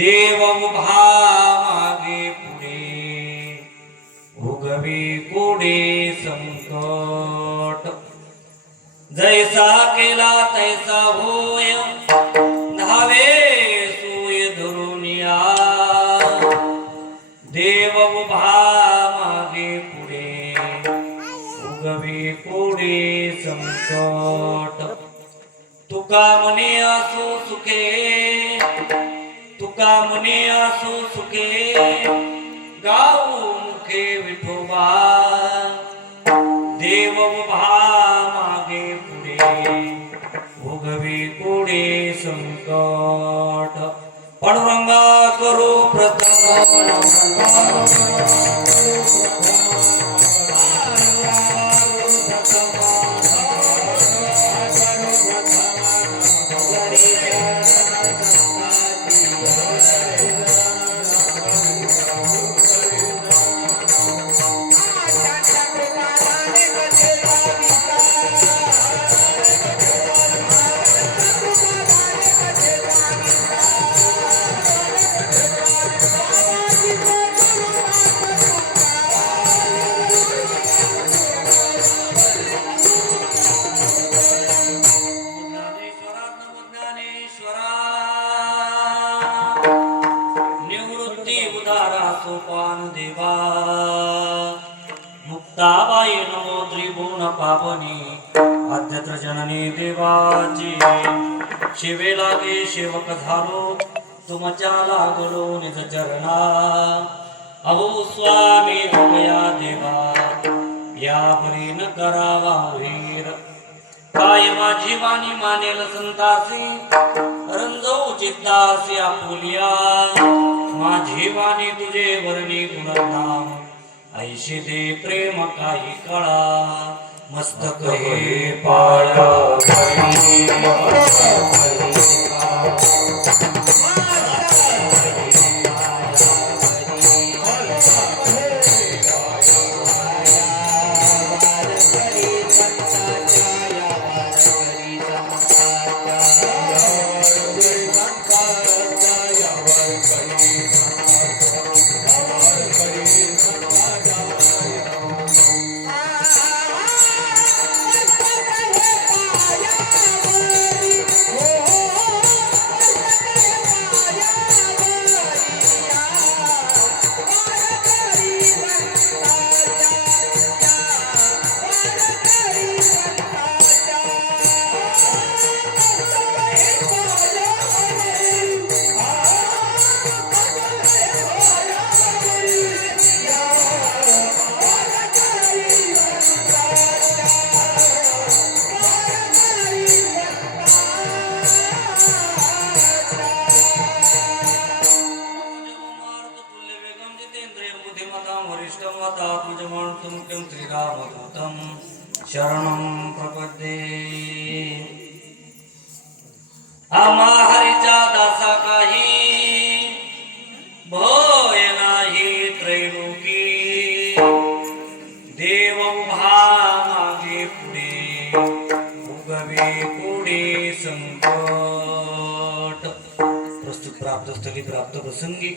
देव उभा मागे पुढे उगवी कोडे संकट जैसा केला तैसा होय धावे सूय धरुनिया देव उभा मागे पुढे उगवी कोडे संकट तुका मने असो सुखे तुका मने असो सुखे गाऊ मुखे विठोबा देव उभा मागे पुढे उगवी कोडे संकट पांडुरंगा करो प्रथम सोपान देवा मुक्ताबाई नमो त्रिभुवन पावनी आद्यत्र जननी देवाची शिवे लागे सेवक झालो तुमच्या लागलो निज चरणा अहो स्वामी भगया देवा या परी न करावा वीर काय माझी वाणी मानेल संतासी रंजो चित्तासी आपुलिया माझी वाणी तुझे वर्णी गुणनाम ऐशी दे प्रेम काही कळा मस्तक हे पाया शरणं प्रपद्ये आम्हा हरीचा दासा काही भय नाही त्रैलोकी देव उभा मागे पुढे उगवे कोडे संकट प्रस्तुत प्राप्त स्थली प्राप्त प्रसंगी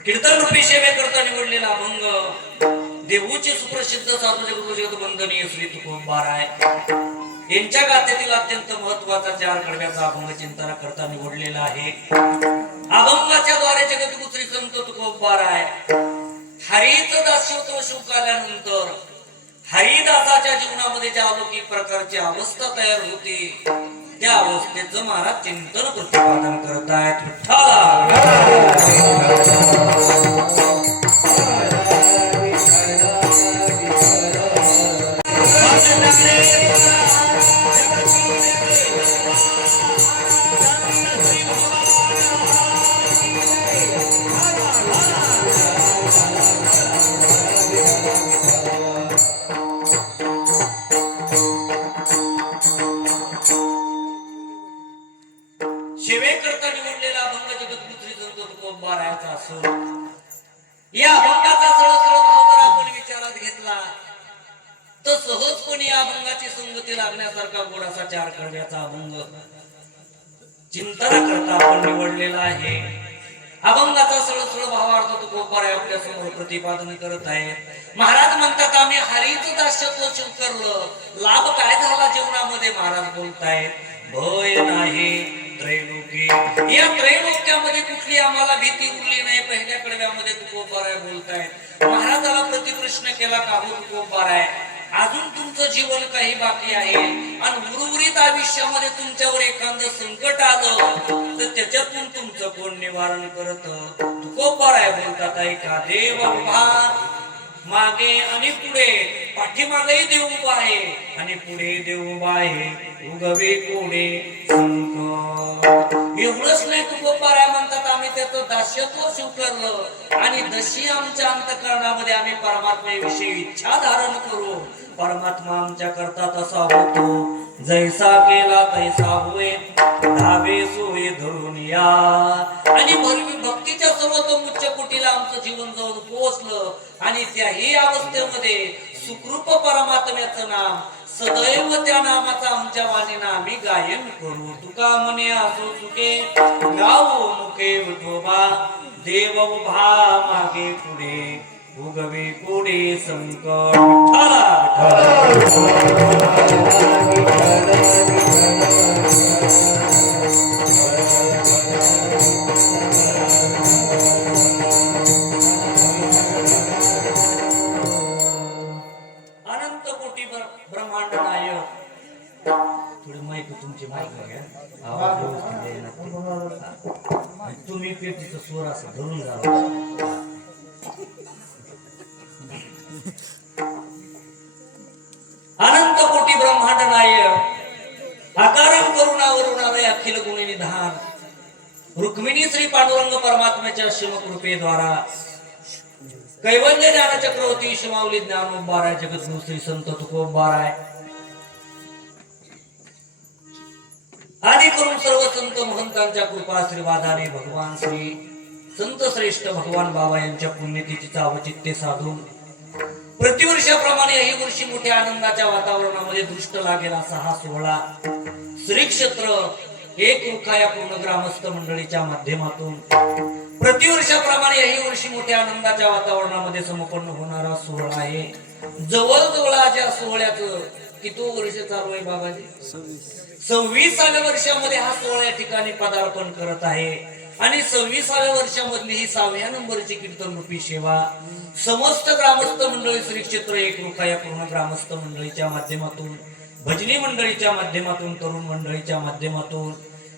कीर्तन रूपी सेवे करता निवडलेला अभंग देवूचे सुप्रसिद्ध साधू जगत वंदनीय श्री तुकोबार आहे यांच्या गाथेतील अत्यंत महत्वाचा 4 कडव्याचा अभंग चिंतन करता निवडलेला आहे अभंगाच्या द्वारे जगद्गुरु श्री संत तुकोबार आहे हरीच दास्यत्व सुख आल्यानंतर हरिदासाच्या जीवनामध्ये ज्या अलौकिक प्रकारची अवस्था तयार होती त्या अवस्थेचं महाराज चिंतन प्रतिपादन करतायत विठ्ठला या अभंगाचा सळसळ भाव जर आपण विचारात घेतला तर सहजपणे या अभंगाची संगती लागण्यासारखा गोडाचा चार कडव्याचा अभंग चिंतना करता आपण निवडलेला आहे. अभंगाचा सळसळ भावार्थ तुकोबाराय आपल्या समोर प्रतिपादन करत आहेत. महाराज म्हणतात आम्ही हरीच दास्यत्व स्वीकारलं, लाभ काय झाला जीवनामध्ये महाराज बोलतायत. भय नाही त्रैलोकी, या त्रैलोक्यामध्ये कुठली आम्हाला भीती उरली नाही. पहिल्या कडव्यामध्ये तुकोबाराय बोलतायत. महाराजाला प्रतिप्रश्न केला का हो तुकोबाराय, अजून तुमचं जीवन काही बाकी आहे आणि उर्वरित आयुष्यामध्ये तुमच्यावर एखादं संकट आलं तर त्याच्यातून तुमचं कोण निवारण करत. तुकोबाराय बोलतात ऐका, देव उभा मागे आणि पुढे, पाठीमागेही देव उभा आहे आणि पुढे देव उभा आहे, उगवे कोडे संकट. एवढंच नाही तुकोबाराय म्हणतात आम्ही त्याचं दास्यत्व स्वीकारलं आणि जशी आमच्या अंतःकरणामध्ये आम्ही परमात्म्याविषयी इच्छा धारण करू, परमात्मा आमच्या करता तसा होतो. जैसा केला तैसा होय, धावे सोय धरून या. आणि भक्तीच्या सर्वोत्तम उच्च कोटीला आमचं जीवन जाऊन पोहोचलं आणि त्याही अवस्थेमध्ये सुखरूप परमात्म्याचं नाम सदैव त्या नामाचा आमच्या वाणीनं आम्ही गायन करू. तुका म्हणे असो चुके गाऊ मुके विठोबा, देव उभा मागे पुढे, उगवे कोडे संकट. अनंत कोटी ब्रह्मांड नायक. थोडी माहिती तुमची माहिती घ्या, आवाज व्यवस्थित द्यायला. तुम्ही पेटीचा स्वर असं धरून जा. अनंत कोटी ब्रह्मांड नायक, आकारम करुणावरुणालय अखिल गुणी निधान, रुक्मिणी श्री पांडुरंग परमात्म्याच्या शिवकृपेद्वारा कैवल्य ज्ञान चक्रवर्ती शिमावली ज्ञानोबाराय जगद्गुरु श्री संत तुकोबाराय आदी करून सर्व संत महंतांच्या कृपा आशीर्वादाने भगवान श्री संत श्रेष्ठ भगवान बाबा यांच्या पुण्यतिथीचा अवचित्य साधून प्रतिवर्षाप्रमाणे ही वर्षी मोठ्या आनंदाच्या वातावरणामध्ये दृष्ट लागेल असा हा सोहळा श्री क्षेत्र एक रुखा या पूर्ण ग्रामस्थ मंडळीच्या माध्यमातून प्रतिवर्षाप्रमाणे ही वर्षी मोठ्या आनंदाच्या वातावरणामध्ये संपन्न होणारा सोहळा आहे. जवळजवळ या सोहळ्याचं किती वर्ष चालू आहे बाबाजी? 26व्या वर्षामध्ये हा सोहळा या ठिकाणी पदार्पण करत आहे आणि 26व्या वर्षामधली ही 6व्या नंबरची कीर्तन रूपी सेवा समस्त ग्रामस्थ मंडळी श्री क्षेत्र एक रुखा या पूर्ण ग्रामस्थ मंडळीच्या माध्यमातून, भजनी मंडळीच्या माध्यमातून, तरुण मंडळीच्या माध्यमातून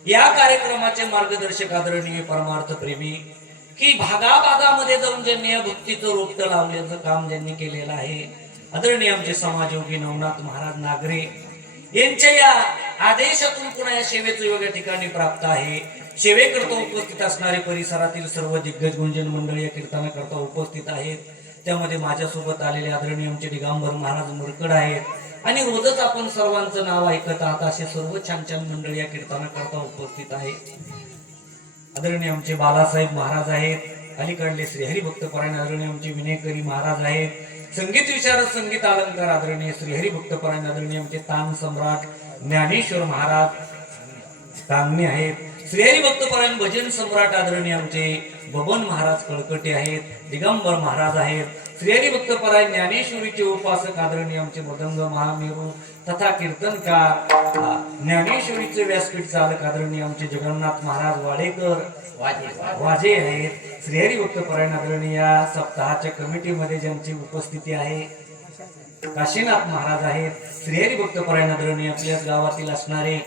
या कार्यक्रमाचे मार्गदर्शक आदरणीय परमार्थ प्रेमी की भागाभागामध्ये जाऊन ज्यांनी या भक्तीचं रोपटं लावण्याचं काम ज्यांनी केलेलं आहे, आदरणीय आमचे समाजयोगी नवनाथ महाराज नागरे यांच्या या आदेशातून पुन्हा या सेवेचं योग्य ठिकाणी प्राप्त आहे. सेवेकरता उपस्थित असणारे परिसरातील सर्व दिग्गज गुंजन मंडळी या कीर्तनाकरता उपस्थित आहेत. त्यामध्ये माझ्यासोबत आलेले आदरणीय आमचे दिगंबर महाराज मुरकड आहेत आणि रोजच आपण सर्वांचं नाव ऐकत आहात असे सर्व छान छान मंडळी या कीर्तनाकरता उपस्थित आहेत. आदरणीय आमचे बालासाहेब महाराज आहेत, अलीकडले श्री हरिभक्तपरायण आदरणीय आमचे विनयकरी महाराज आहेत, संगीत विशारद संगीत अलंकार आदरणीय श्री हरिभक्तपरायण आदरणीय आमचे तान सम्राट ज्ञानेश्वर महाराज तांगणे आहेत, श्री हरिभक्तपरायण भजन सम्राट आदरणीय आमचे बबन महाराज कळकटे आहेत, दिगंबर महाराज आहेत, श्री हरिभक्तपरायण ज्ञानेश्वरीचे उपासक आदरणीय आमचे मृदंग महामेरू तथा कीर्तनकार ज्ञानेश्वरीचे व्यासपीठ चालक आदरणीय आमचे जगन्नाथ महाराज वाडेकर वाजे आहेत. श्री हरिभक्तपरायण आदरणीय सप्ताहाच्या कमिटीमध्ये ज्यांची उपस्थिती आहे काशीनाथ महाराज आहेत. श्री हरिभक्तपरायण आदरणीय आपल्याच गावातील असणारे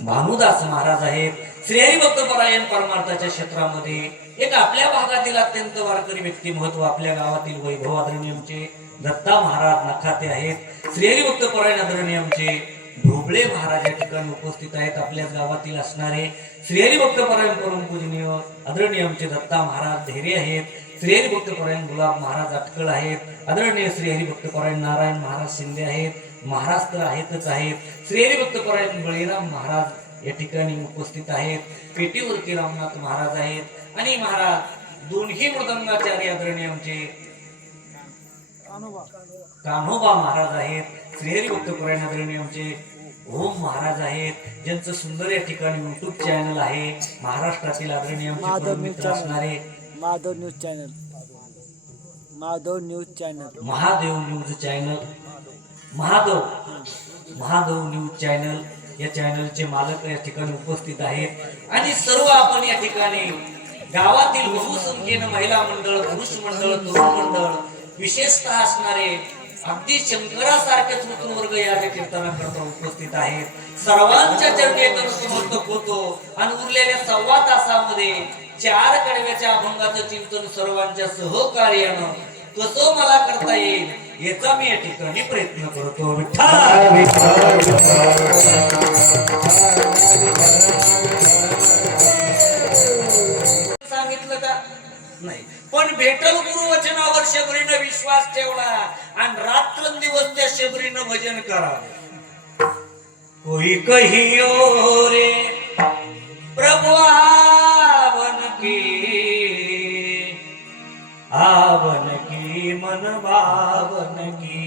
भानुदास महाराज आहेत. श्री हरिभक्तपरायण परमार्थाच्या क्षेत्रामध्ये एक आपल्या भागातील अत्यंत वारकरी व्यक्तिमत्व आपल्या गावातील वैभव आदरणीय आमचे दत्ता महाराज नखाते आहेत. श्री हरिभक्तपरायण आदरणीय आमचे ढोबळे महाराज या ठिकाणी उपस्थित आहेत. आपल्याच गावातील असणारे श्री हरिभक्तपरायण परमपूजनीय आदरणीय आमचे दत्ता महाराज धैर्य आहेत. श्री हरिभक्तपरायण गुलाब महाराज अटकळ आहेत. आदरणीय श्री हरिभक्तपरायण नारायण महाराज शिंदे आहेत. महाराज तर आहेतच आहेत. श्री हरिभक्तपरायण बळीराम महाराज या ठिकाणी उपस्थित आहेत. पेटीवरती रामनाथ महाराज आहेत आणि महाराज दोन्ही मृदंगाचार्य आदरणीय आमचे कान्होबा महाराज आहेत, श्रीहरी भक्त पुराण आदरणीय आमचे ओम महाराज आहेत, ज्यांचं सुंदर या ठिकाणी युट्यूब चॅनल आहे, महाराष्ट्रातील आदरणीय आमचे मित्र असणारे Mahadev news channel, Mahadev news channel, Mahadev news channel, Mahadev news channel या चॅनलचे मालक या ठिकाणी उपस्थित आहेत आणि सर्व आपण या ठिकाणी गावातील बहुसंख्येनं महिला मंडळ, पुरुष मंडळ, तरुण मंडळ, विशेषतः असणारे अगदी शंकरासारखेच वर्ग या कीर्तनाकरता उपस्थित आहेत. सर्वांच्या चरणी नतमस्तक होतो आणि उरलेल्या 1.25 तासामध्ये 4 कडव्याच्या अभंगाचं चिंतन सर्वांच्या सहकार्यानं कसं मला करता येईल याचा मी या ठिकाणी प्रयत्न करतो. सांगितलं का नाही, पण भेटल गुरुवचनावर शबरीनं विश्वास ठेवला आणि रात्रंदिवस त्या शबरीनं भजन करावं. कोई कहियो रे प्रभु आवन की मन भावन की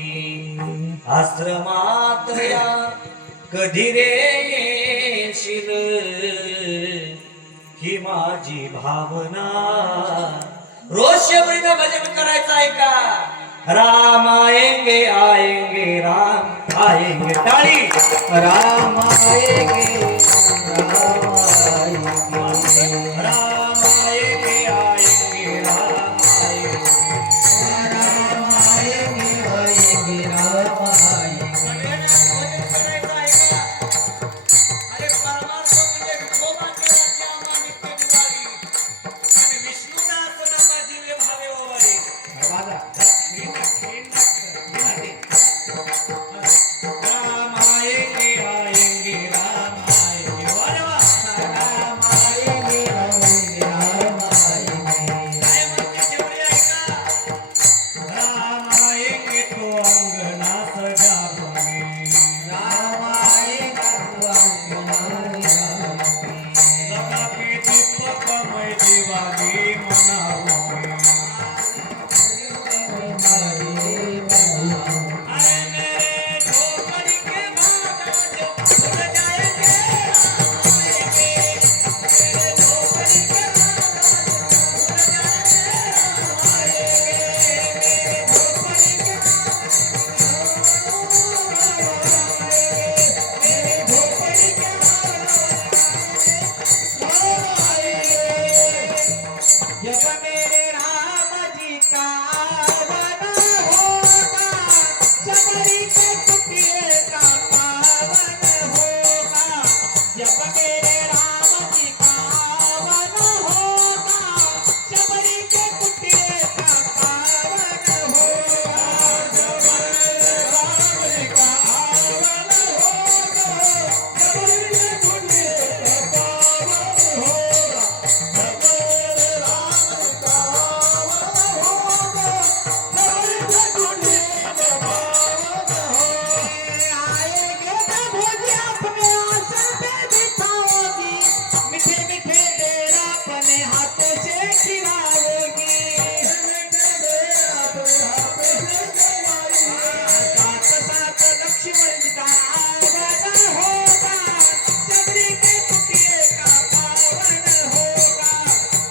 आश्रमात या कधी रे येशील ही माझी भावना. रोज शबरीनं भजन करायचं आहे का? राम आएंगे आएंगे राम आएंगे, टाळी. राम आएंगे राम आएंगे, राम आएंगे आएंगे राम आएंगे, राम आएंगे आएंगे राम आएंगे. अरे परमार्थ म्हणजे विठोबाचे राज्य आम्हा नित्य दिवाळी आणि विष्णुदास नामा जीवे भावे ओवाळे. राम आएंगे आएंगे राम आएंगे, अरे वा. राम आएंगे आएंगे राम आएंगे. काय म्हणते शबरी ऐका? राम आएंगे तो अंगना सजावंगे, राम आएगा तो अंगना सजावंगे, लगा के दीपक मैं दिवाली मनाऊंगी. अरे मेरे झोपड़ी के बादल जो उड़ जाएंगे, राम आएंगे. मेरे झोपड़ी के बादल जो उड़ जाएंगे, राम आएंगे. मेरे झोपड़ी के जब मेरे राम जी का आवन होगा, शबरी के कुटिये का पावन होगा. जब मेरे राम जी का आवन होगा, शबरी के कुटिये का पावन होगा. जब मेरे राम जी का आवन होगा, शबरी के कुटिये का पावन होगा. जब मेरे आएंगे प्रभु जी अपने आसन पे बिठाओगी, मीठे मीठे डेरा अपने हाथों से खिलाओगी. साथ साथ लक्ष्मण का आवन होगा, शबरी के कुटिये का पावन होगा.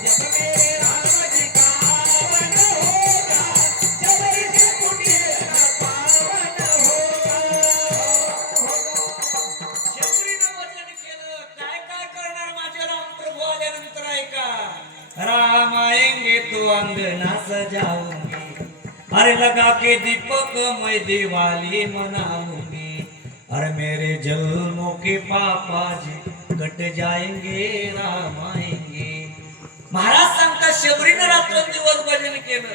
जब मेरे राम जी का आवन होगा, शबरी के कुटिये का पावन होगा. शबरीनं वचन केलं, काय काय करणार माझे राम प्रभू आल्यानंतर ऐका. राम आएंगे तो अंगना सजाऊंगी, अरे लगा के दीपक मैं दिवाली मनाऊंगी. अरे मेरे जन्मों के पापा जी कट जाएंगे, राम आएंगे. महाराज सांगतात शबरीनं रात्रंदिवस भजन केलं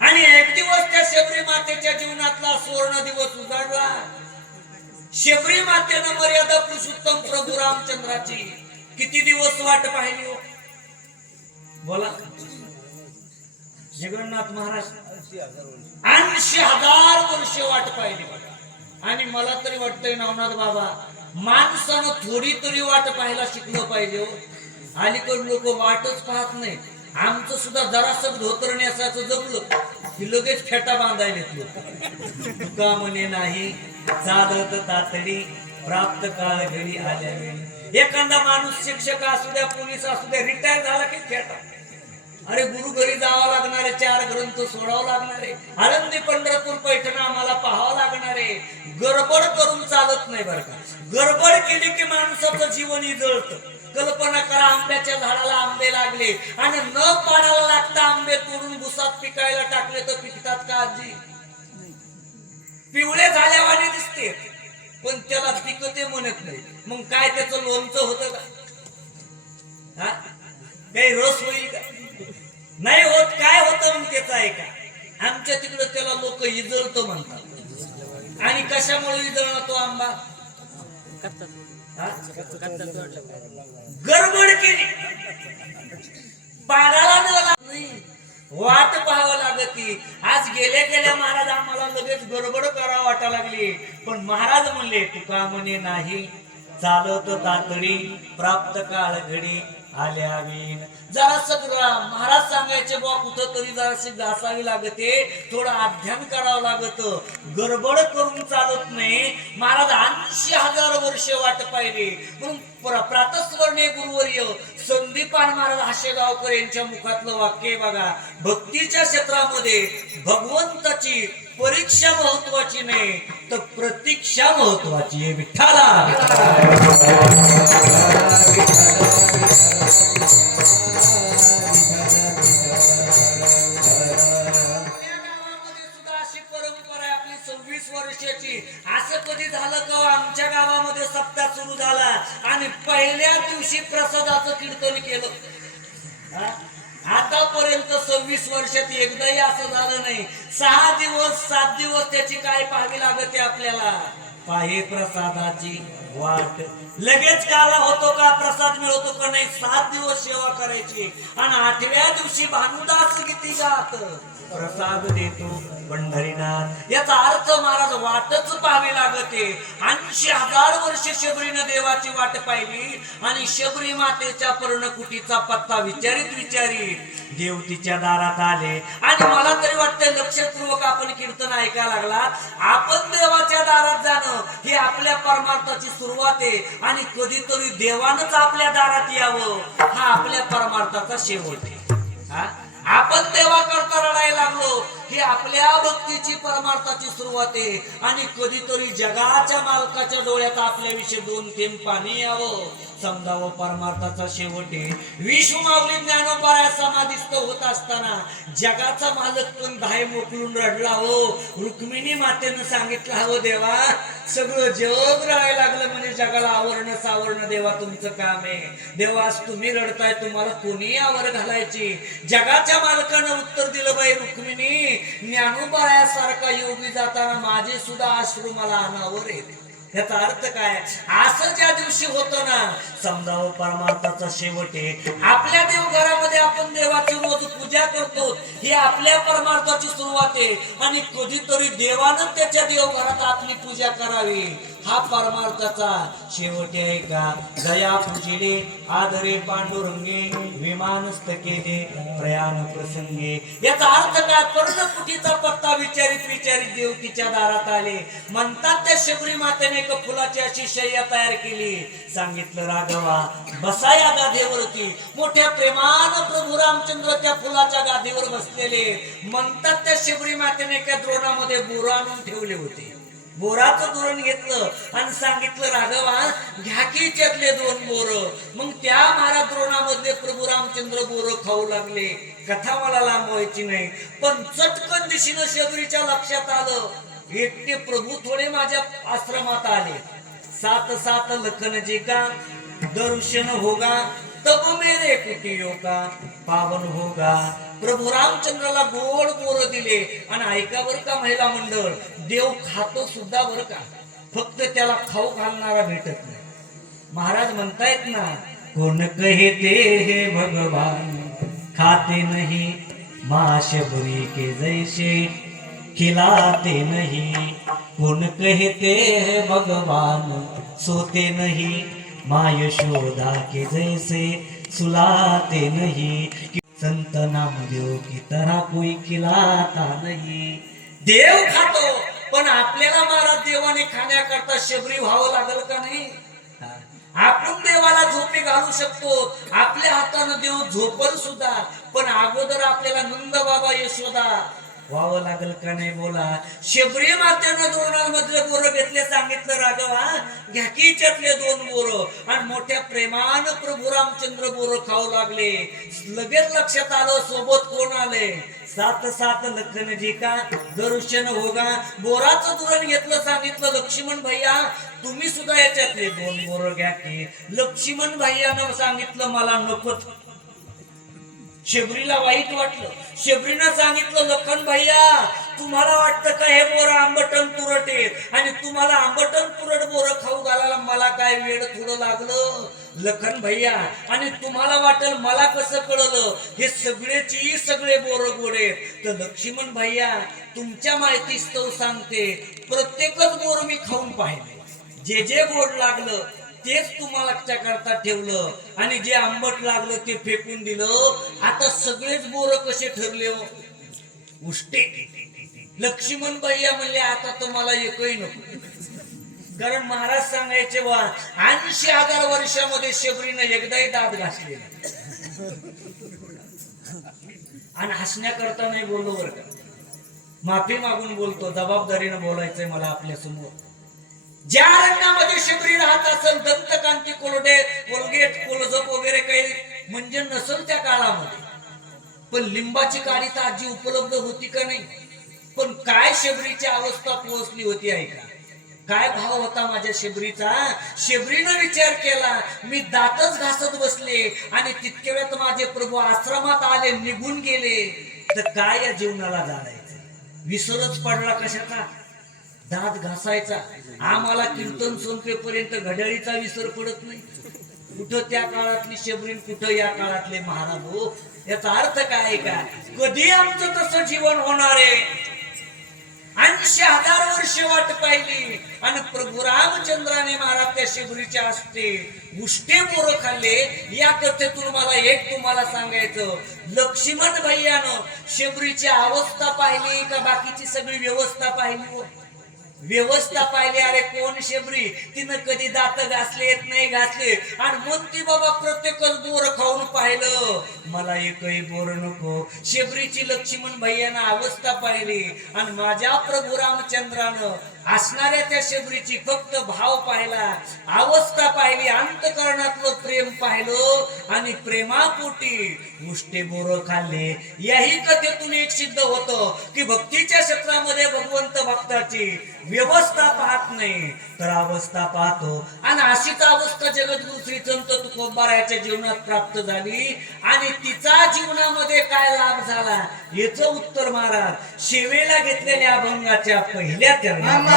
आणि एक दिवस त्या शबरी मातेच्या जीवनातला सुवर्ण दिवस उजाडला. शबरी मातेनं मर्यादा पुरुषोत्तम प्रभू रामचंद्राची किती दिवस वाट पाहिली हो? बोला. जगन्नाथ महाराज 80,000 वर्ष वाट पाहिली बघा. आणि मला तरी वाटतंय नवनाथ बाबा, माणसानं थोडी तरी वाट पाहायला शिकलं पाहिजे हो. अलीकडे लोक वाटच पाहत नाही, आमचं सुद्धा जरासं धोतर नेसायचं जमलं की लगेच फेटा बांधायला येतो. तुका म्हणे नाही चालत तातडी प्राप्त काळ घडी आल्या वेळी. एखादा माणूस शिक्षक असू द्या, पोलीस असू द्या, रिटायर झाला की फेटा. अरे गुरु घरी जावं लागणारे, 4 ग्रंथ सोडावं लागणारे, आळंदी पंढरपूर पैठण आम्हाला पाहावं लागणारे. गडबड करून चालत नाही बरं का. गडबड केली की माणसाचं जीवन जळतं. कल्पना करा, आंब्याच्या झाडाला आंबे लागले आणि न पाडायला लागता आंबे तोडून भुसात पिकायला टाकले तर पिकतात का आजी? पिवळे झाल्यावाने दिसते पण त्याला पिकते म्हणत नाही. मग काय त्याचं लोणचं होतं का? हा, काही रस होईल का? नाही होत. काय होतं मग त्याचं आहे का? आमच्या तिकडे त्याला लोक इजळतो म्हणतात. आणि कशामुळे इजळला तो आंबा? गडबड केली, पाडाला नाही, वाट पाहावं लागती. आज गेल्या गेल्या महाराज आम्हाला लगेच गडबड करावं वाटा लागली. पण महाराज म्हणले तुका म्हणे नाही चालत तातडी प्राप्त काळ घडी आल्या विण. जरा सगळं महाराज सांगायचे बुवा कुठं तरी जराशी घासावी लागते, थोडं अध्ययन करावं लागत. गडबड करून चालत नाही. महाराज 80,000 वर्ष वाट पाहिली. म्हणून प्रातस्वर्णीय गुरुवर्य संदीपान महाराज हाशेगावकर यांच्या मुखातलं वाक्य बघा. भक्तीच्या क्षेत्रामध्ये भगवंताची परीक्षा महत्वाची नाही तर प्रतीक्षा महत्वाची आहे. विठ्ठला आपली 26 वर्षाची. असं कधी झालं का आमच्या गावामध्ये सप्ताह सुरू झाला आणि पहिल्या दिवशी प्रसादाचं कीर्तन केलं? आतापर्यंत 26 वर्षात एकदाही असं झालं नाही. 6 दिवस 7 दिवस त्याची काय पाहावी लागते आपल्याला? पाहे प्रसादाची वाट. लगेच काला होतो का? प्रसाद मिळतो का नाही? 7 दिवस सेवा करायची आणि 8व्या दिवशी भानुदास गीती गात प्रसाद देतो पंढरीनाथ. याचा अर्थ महाराज वाटच पाहावी लागते. 80,000 वर्ष शबरीनं देवाची वाट पाहिली आणि शबरी मातेच्या पर्णकुटीचा पत्ता विचारित देव तिच्या दारात आले. आणि मला तरी वाटतं लक्षपूर्वक आपण कीर्तन ऐकायला लागला. आपण देवाच्या दारात जाणं ही आपल्या परमार्थाची सुरुवात आहे आणि कधीतरी देवानच आपल्या दारात यावं हा आपल्या परमार्थाचा शेवट आहे. आपण देवा करता रडायला लागलो ही आपल्या भक्तीची परमार्थाची सुरुवात आहे. आणि कधीतरी जगाच्या मालकाच्या डोळ्यात आपल्याविषयी 2 थेंब पाणी यावं समजावं परमार्थाचा शेवट आहे. विश्वमाऊली ज्ञानोबा समाधिस्थ होत असताना जगाचा मालक पण धाय मोकळून रडला. हो, रुक्मिणी मातेनं सांगितलं हो देवा सगळं जग रडायला लागलं म्हणजे जगाला आवरणं सावरणं देवा तुमचं काम आहे. देवा आज तुम्ही रडताय, तुम्हाला कोणी आवर घालायची? जगाच्या मालकानं उत्तर दिलं बाई रुक्मिणी ज्ञानोबा सारखा योगी जाताना माझे सुद्धा अश्रू मला अनावर आहेत. याचा अर्थ काय? असं ज्या दिवशी होतं ना समजावं परमार्थाचा शेवट आहे. आपल्या देवघरामध्ये आपण देवाची रोज पूजा करतो ही आपल्या परमार्थाची सुरुवात आहे. आणि कधीतरी देवानं त्याच्या देवघरात आपली पूजा करावी हा परमार्थाचा शेवट आहे का? दया पूजिले आदरे पांडुरंगे विमानस्थ केले प्रयाण प्रसंगे. याचा अर्थ काय? पर्णकुटीचा पत्ता विचारित देव तिच्या दारात आले. म्हणतात त्या शबरी मातेने एक फुलाची अशी शय्या तयार केली. सांगितलं राघवा बसा या गादीवरती. मोठ्या प्रेमानं प्रभू रामचंद्र त्या फुलाच्या गादीवर बसलेले. म्हणतात त्या शबरी मातेने एका द्रोणामध्ये बोरं आणून ठेवले होते. बोराचं धोरण घेतलं आणि सांगितलं राघवा घ्या की त्यातले 2 बोर. मग त्या महाराज द्रोणामधले प्रभू रामचंद्र बोर खाऊ लागले. कथा मला लांबवायची नाही पण चटकन दिशेनं शबरीच्या लक्षात आलं एकटे प्रभू थोडे माझ्या आश्रमात आले. 7 लखन जी का दर्शन होगा तब मेरे कुटी योगा पावन होगा. प्रभू रामचंद्राला गोड बोर दिले. आणि ऐका बर का महिला मंडळ, देव खातो सुद्धा बर का, फक्त त्याला खाऊ घालणारा भेटत नाही. महाराज म्हणतायत ना कोण कहते हे भगवान खाते नहीं मां शबरी के जैसे खिलाते नहीं. कोण कहते है भगवान सोते नहीं मां यशोदा के जैसे सुलाते नहीं. संत नामदेव की तरह कोई खिलाता नहीं. देव खातो पण आपल्याला महाराज देवाने खाण्याकरता शबरी व्हावं लागल का नाही? आपण देवाला झोपी घालू शकतो, आपल्या हातानं देव झोपल सुद्धा, पण अगोदर आपल्याला नंद बाबा यशोदा व्हावं लागल का नाही? बोला. शबरी मातेनं दोनांमधले बोरं घेतले, सांगितलं राघवा घ्या की त्यातले 2 बोरं, आणि मोठ्या प्रेमानं प्रभू रामचंद्र बोरं खाऊ लागले. लगेच लक्षात आलं सोबत कोण आले. 7 लखन जी का दर्शन होगा. बोराचं दुरण घेतलं, सांगितलं लक्ष्मण भैया तुम्ही सुद्धा याच्यातले 2 बोरं घ्या की. लक्ष्मण भैयानं सांगितलं मला नकोच. शबरीला वाईट वाटलं. शबरीनं सांगितलं लखन भैया तुम्हाला वाटतं का हे बोरं आंबटन तुरट आहे, आणि तुम्हाला आंबटन तुरट बोरं खाऊ घालायला मला काय वेळ थोडं लागलं लखन भैया, आणि तुम्हाला वाटेल मला कसं कळलं हे सगळे बोरं गोडे. तर लक्ष्मण भैया तुमच्या माहितीस्तव सांगते, प्रत्येकच बोरं मी खाऊन पाहिले. जे गोड लागलं तेच तुम्हाला करता ठेवलं, आणि जे आंबट लागलं ते फेकून दिलं. आता सगळेच बोरं कसे ठरले हो? उष्टे. लक्ष्मण भैया म्हणले आता तुम्हाला एकही नको, कारण महाराज सांगायचे वा 80,000 वर्षामध्ये शबरीनं एकदाही दात घासले आणि हसण्याकरता नाही बोललो बरं का, माफी मागून बोलतो, जबाबदारीनं बोलायचंय मला आपल्या समोर. ज्या रंगामध्ये शबरी राहत असेल, दंतकांती कोलगेट कोलजप वगैरे काही म्हणजे नसेल त्या काळामध्ये, पण लिंबाची काळी तर आजी उपलब्ध होती का नाही? पण काय शबरीची अवस्था पोहोचली होती ऐका. काय भाव होता माझ्या शबरीचा. शबरीनं विचार केला मी दातच घासत बसले आणि तितक्या वेळात माझे प्रभू आश्रमात आले, निघून गेले, तर काय या जीवनाला जाणायचं. विसरच पडला कशाचा? दात घासायचा. आम्हाला कीर्तन सोनपेपर्यंत घड्याळीचा विसर पडत नाही. कुठं त्या काळातली शबरीन, कुठं या काळातले महाराज हो. याचा अर्थ काय का? कधी आमचं तसं जीवन होणार आहे? 80,000 वर्ष वाट पाहिली, आणि प्रभू रामचंद्राने महाराज त्या शबरीच्या हस्ते उष्टे बोरं खाल्ले. या कथेतून मला एक तुम्हाला सांगायचं, लक्ष्मण भैयानं शबरीची अवस्था पाहिली का बाकीची सगळी व्यवस्था पाहिली? व्यवस्था पाहिली. अरे कोण शबरी, तिनं कधी दात घासले नाही घासले, आणि मग ती बाबा प्रत्येकच बोर खाऊन पाहिलं, मला एकही बोर नको. शबरीची लक्ष्मण भैयानं अवस्था पाहिली, आणि माझ्या प्रभू रामचंद्रानं असणाऱ्या त्या शबरीची फक्त भाव पाहिला, अवस्था पाहिली, अंतकरणातलं प्रेम पाहिलं, आणि प्रेमापोटी उष्टे बोर खाल्ले. याही कथेतून एक सिद्ध होतं की भक्तीच्या क्षेत्रामध्ये भगवंत भक्ताची व्यवस्था पाहत नाही तर अवस्था पाहतो. आणि अशीच अवस्था जगद्गुरु श्री संत तुकोबारायाच्या जीवनात प्राप्त झाली, आणि तिचा जीवनामध्ये काय लाभ झाला याचं उत्तर महाराज शेवेला घेतलेल्या अभंगाच्या पहिल्या चरणात.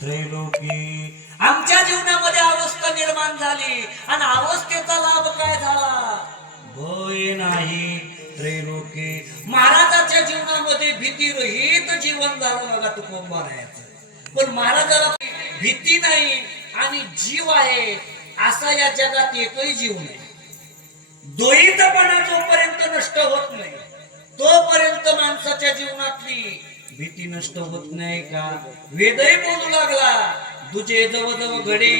त्रैलोकी. आमच्या जीवनामध्ये अवस्था निर्माण झाली आणि अवस्थेचा लाभ काय झाला? भय नाही त्रैलोकी. महाराजाच्या जीवनामध्ये भीतीरहित जीवन झालं बघा तुकोबारायाचं. पण महाराजाला भीती नाही आणि जीव आहे असा या जगात एकही जीव नाही. द्वैतपणा जोपर्यंत नष्ट होत नाही तोपर्यंत माणसाच्या जीवनातली भीती नष्ट होत नाही का? वेदही बोलू लागला, तुझे जव जव घडे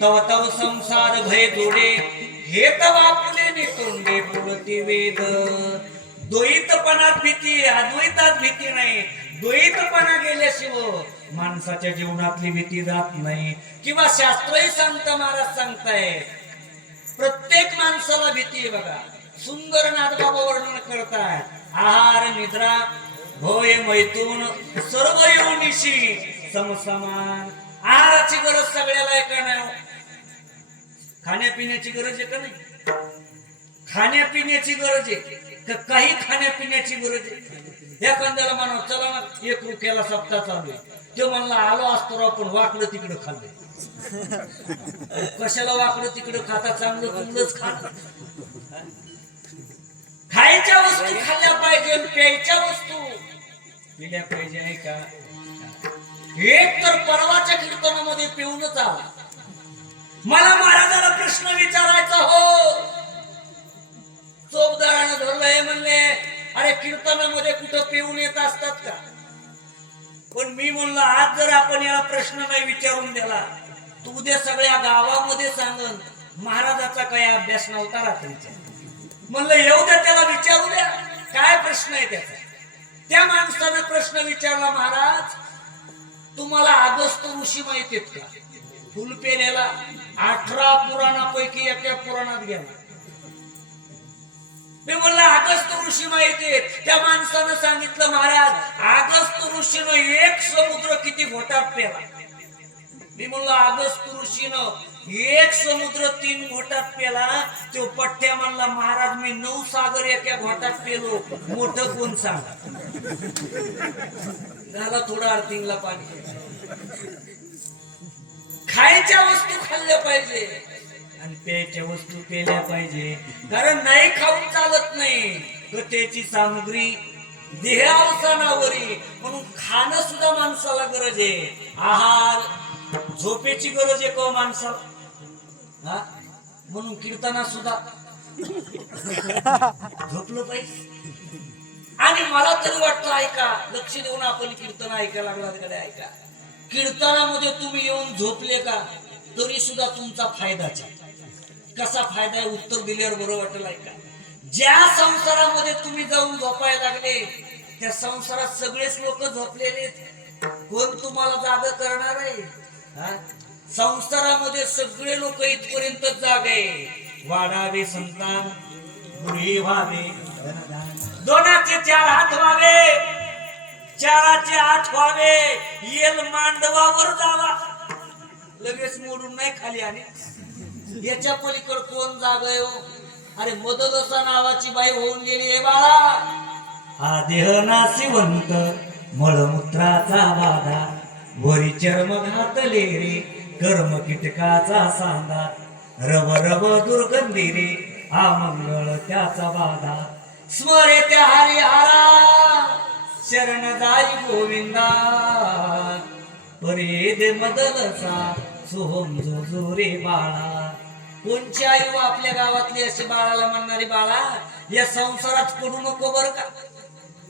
तव तव संसार भय जोडे, हे तव आपले नितोंडे बोलते वेद. द्वैतपणात भीती, अद्वैतात भीती नाही. द्वैतपणा गेल्याशिवाय माणसाच्या जीवनातली भीती जात नाही. किंवा शास्त्रही सांगतं, महाराज सांगताय प्रत्येक माणसाला भीती आहे बघा. सुंदर नाथबाबा वर्णन करतात, आहार निद्रा भय मैथून सर्व योनिशी समसमान. आहाराची गरज सगळ्याला आहे का नाही? खाण्यापिण्याची गरज आहे का नाही? खाण्यापिण्याची गरज आहे का? काही खाण्यापिण्याची गरज आहे. एखाद्याला म्हणा चला ना 1 रुपयाला सप्ताह चालू आहे, तो म्हणला आलो असतो राव पण वाकडं तिकडं खाल्लं. कशाला वाकडं तिकडं खाता? चांगलं तुमलंच खा. खायच्या वस्तू खाल्ल्या पाहिजे, प्यायच्या वस्तू पिल्या पाहिजे आहे का? एक तर परवाच्या कीर्तनामध्ये पिऊनच आला. मला महाराजाला प्रश्न विचारायचा हो, चोपदारानं धरलंय म्हणले, अरे कीर्तनामध्ये कुठं पिऊन येत असतात का? पण मी म्हणलं आज जर आपण याला प्रश्न नाही विचारून दिला तू उद्या सगळ्या गावामध्ये सांगन महाराजाचा काय अभ्यास नव्हता रात्रीचा. म्हणलं येऊ द्या, त्याला विचारू द्या काय प्रश्न आहे त्याचा. त्या माणसानं प्रश्न विचारला, महाराज तुम्हाला अगस्त्य ऋषी माहिती आहेत का? फुलपेल्याला 18 पुराणापैकी एका पुराणात गेला. मी म्हणलं अगस्त्य ऋषी माहिती आहेत. त्या माणसानं सांगितलं, महाराज अगस्त्य ऋषीनं 1 समुद्र किती घोटात पेला. मी म्हणलं अगस्त्य ऋषीनं 1 समुद्र 3 घोटात पेला. तो पठ्ठ्या म्हणला, महाराज मी 9 सागर एका घोटात पेलो, मोठं कोण सांगा. झाला थोडा अर्थिंगला पाणी. खायच्या वस्तू खाल्ल्या पाहिजे आणि प्यायच्या वस्तू पेल्या पाहिजे. कारण नाही खाऊन चालत नाही. कथेची सामग्री देह अवसानावरी, म्हणून खाणं सुद्धा माणसाला गरज आहे. आहार झोपेची गरज आहे का माणसाला? हा म्हणून कीर्तना सुद्धा झोपलं पाहिजे. आणि मला तरी वाटतं ऐका, लक्ष देऊन आपण कीर्तन ऐकायला लागला, ऐका कीर्तनामध्ये तुम्ही येऊन झोपले का तरी सुद्धा तुमचा फायदाच आहे. कसा फायदा आहे उत्तर दिल्यावर बरं वाटेल. ऐका, ज्या संसारामध्ये तुम्ही जाऊन झोपायला लागले त्या संसारात सगळेच लोक झोपलेले, कोण तुम्हाला जाग करणार आहे? संसारामध्ये सगळे लोक इथपर्यंत जाग आहे. वाढावे संतान गुणी व्हावे, 2चे 4 हात व्हावे, 4चे 8 व्हावे, येल मांडवावर जावा. लगेच मोडून नाही खाली. आणि याच्या पलीकडे कोण जाग आहे हो? अरे मददसा नावाची बाई होऊन गेली. हे बाळा हा देह नाशिवंत मळमूत्राचा बाधा, वरी चर्म घातले रे कर्म कीटकाचा सांदा, रव रव दुर्गंधी रे हा मंगळ त्याचा बाधा. स्मरे त्या हरिहरा शरण जाई गोविंदा, परेद मदलसा सोहम जो जो रे बाळा. कोणची आई व आपल्या गावातली अशी बाळाला म्हणणारी, बाळा या संसारात पडू नको बर का.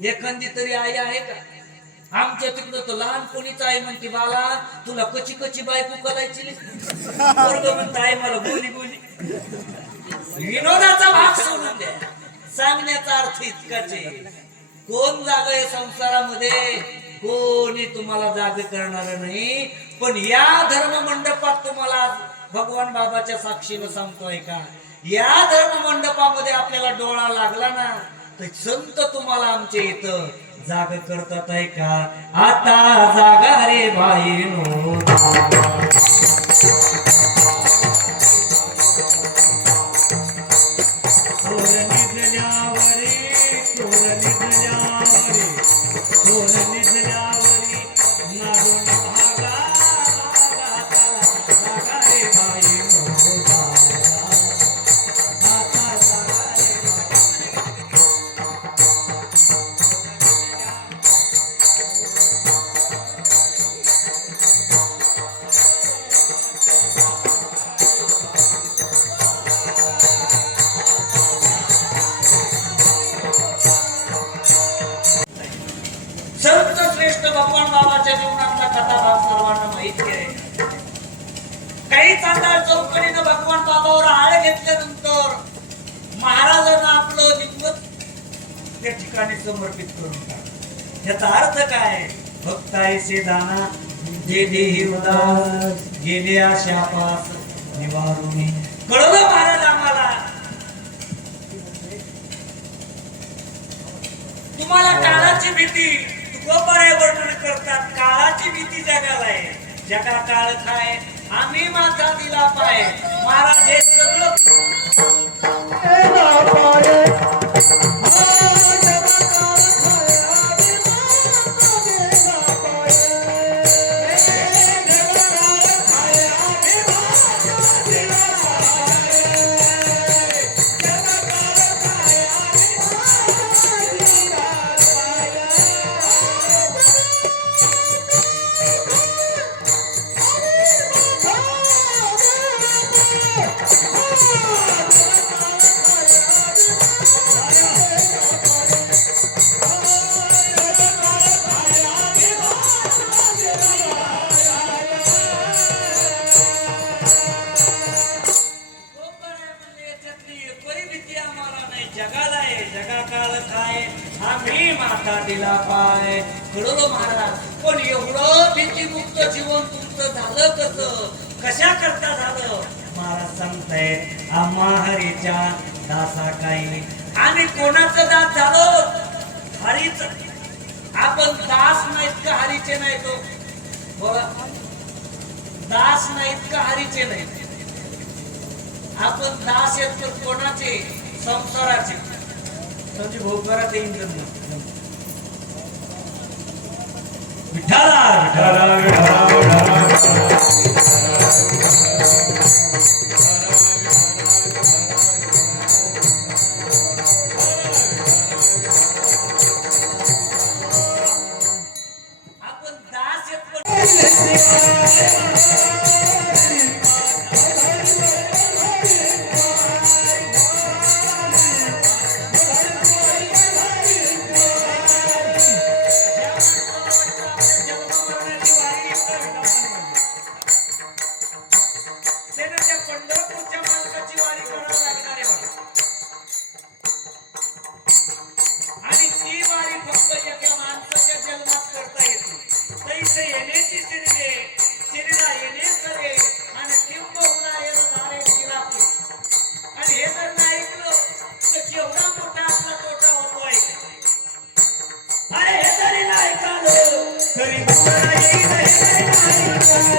एखादी तरी आई आहे का? आमच्या तिकडं तर लहानपणीच आई म्हणते, बाळा तुला कची कची बायको करायची. वर्ग म्हणता आई मला गोली गोली. विनोदाचा भाग सोडून द्या, सांगण्याचा अर्थ इतकाच आहे. कोण जाग आहे संसारामध्ये? कोणी तुम्हाला जाग करणार नाही. पण या धर्म मंडपात तुम्हाला भगवान बाबाच्या साक्षीनं सांगतोय का, या धर्म मंडपामध्ये आपल्याला डोळा लागला ना तर संत तुम्हाला आमच्या इथं जाग करतात आहे का? आता जागा रे बाईनो, निजल्यावरी नाडून भागा संत श्रेष्ठ भगवान बाबाच्या जीवनातला कथाभाग सर्वांना माहिती आहे. काही चांगल्या चौकडीनं भगवान बाबावर आळ घेतल्यानंतर महाराजांना आपलं निवत त्या ठिकाणी समर्पित करून टाकलं. याचा अर्थ काय? भक्तायसे दाना जे देही उदास गेले आशापास निवारुनी. कळलं महाराज आम्हाला. तुम्हाला काळाची भीती तुकोबाराय वर्णन करतात. काळाची भीती जगाला आहे. जगा काळ काय आम्ही माझा दिला पाय. महाराज हे सगळं जगाला आहे. जगा काळ काय आम्ही माता दिला पाय. कळलं महाराज. पण एवढं भीतीमुक्त जीवन तुमचं झालं कसं? कशा करता झालं? महाराज सांगतायत आम्हा हरीच्या दासा काही. आणि कोणाचं दास झालो? हरीच. आपण दास नाहीत का हरीचे नाही? तो बोला, दास नाहीत का हरीचे नाहीत? आपण दास आहेत तर कोणाचे? संसाराचे. म्हणजे भोगवरात इंद्र विठाला विठाला आपण दास पंढरपूरच्या मालकाची वारी करावं लागणार आहे बघा. आणि ती वारी फक्त एका माणसाच्या जन्मात करता येते. तैसे येण्याची शरीरा येणे करे आणि किंबहुना येणारे शिरापे. आणि हे जर नाही ऐकलं तर केवढा मोठा आपला तोटा होतोय. अरे हे जरी नाही ऐकलं तरी दुसरा येईल. हे जरी नाही ऐकलं